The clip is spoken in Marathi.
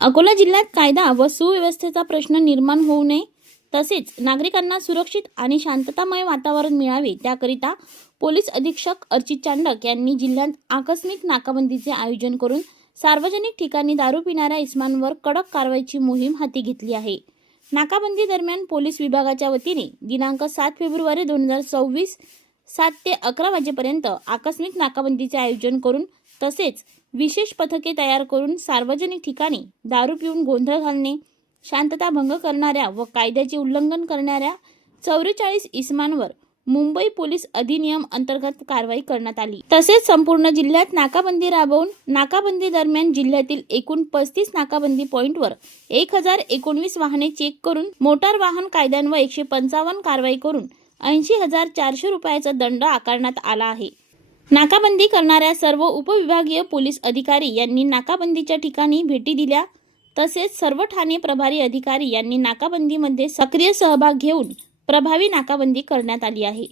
अकोला जिल्ह्यात कायदा व सुव्यवस्थेचा प्रश्न निर्माण होऊ नये तसेच नागरिकांना सुरक्षित आणि शांततामय वातावरण मिळावे त्याकरिता पोलीस अधीक्षक अर्चित चांडक यांनी जिल्ह्यात आकस्मिक नाकाबंदीचे आयोजन करून सार्वजनिक ठिकाणी दारू पिणाऱ्या इसमांवर कडक कारवाईची मोहीम हाती घेतली आहे। नाकाबंदी दरम्यान पोलीस विभागाच्या वतीने दिनांक 7 फेब्रुवारी 2024 7 ते 11 वाजेपर्यंत आकस्मिक नाकाबंदीचे आयोजन करून तसेच विशेष पथके तयार करून सार्वजनिक ठिकाणी दारू पिऊन गोंधळ घालणे, शांतता भंग करणाऱ्या व कायद्याचे उल्लंघन करणाऱ्या 44 इसमांवर मुंबई पोलीस अधिनियम अंतर्गत कारवाई करण्यात आली। तसेच संपूर्ण जिल्ह्यात नाकाबंदी राबवून नाकाबंदी दरम्यान जिल्ह्यातील एकूण 35 नाकाबंदी पॉइंटवर 1019 वाहने चेक करून मोटार वाहन कायद्यान्वये 155 कारवाई करून 80,400 रुपयाचा दंड आकारण्यात आला आहे। नाकाबंदी करणाऱ्या सर्व उपविभागीय पोलीस अधिकारी यांनी नाकाबंदीच्या ठिकाणी भेटी दिल्या तसेच सर्व ठाणे प्रभारी अधिकारी यांनी नाकाबंदीमध्ये सक्रिय सहभाग घेऊन प्रभावी नाकाबंदी करण्यात आली आहे।